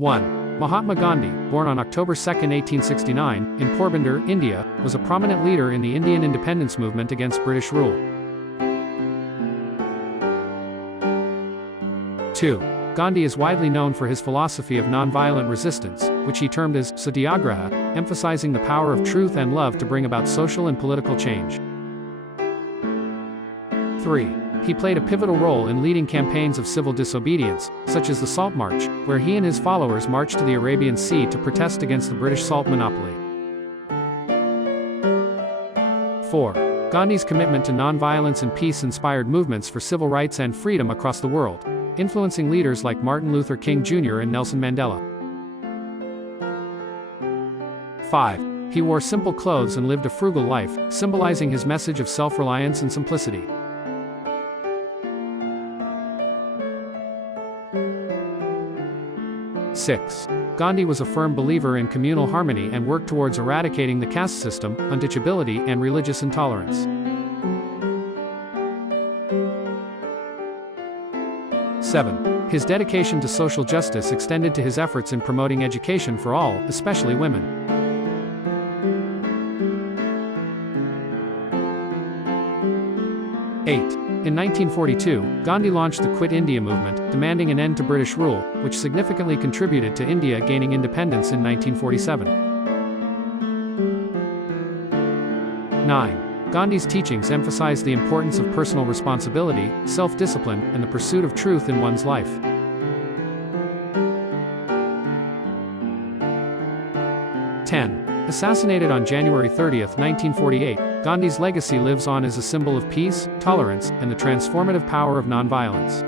1. Mahatma Gandhi, born on October 2, 1869, in Porbandar, India, was a prominent leader in the Indian independence movement against British rule. 2. Gandhi is widely known for his philosophy of nonviolent resistance, which he termed as satyagraha, emphasizing the power of truth and love to bring about social and political change. 3. He played a pivotal role in leading campaigns of civil disobedience, such as the Salt March, where he and his followers marched to the Arabian Sea to protest against the British salt monopoly. 4. Gandhi's commitment to nonviolence and peace inspired movements for civil rights and freedom across the world, influencing leaders like Martin Luther King Jr. and Nelson Mandela. 5. He wore simple clothes and lived a frugal life, symbolizing his message of self-reliance and simplicity. 6. Gandhi was a firm believer in communal harmony and worked towards eradicating the caste system, untouchability, and religious intolerance. 7. His dedication to social justice extended to his efforts in promoting education for all, especially women. 8. In 1942, Gandhi launched the Quit India movement, demanding an end to British rule, which significantly contributed to India gaining independence in 1947. 9. Gandhi's teachings emphasized the importance of personal responsibility, self-discipline, and the pursuit of truth in one's life. 10. Assassinated on January 30, 1948, Gandhi's legacy lives on as a symbol of peace, tolerance, and the transformative power of nonviolence.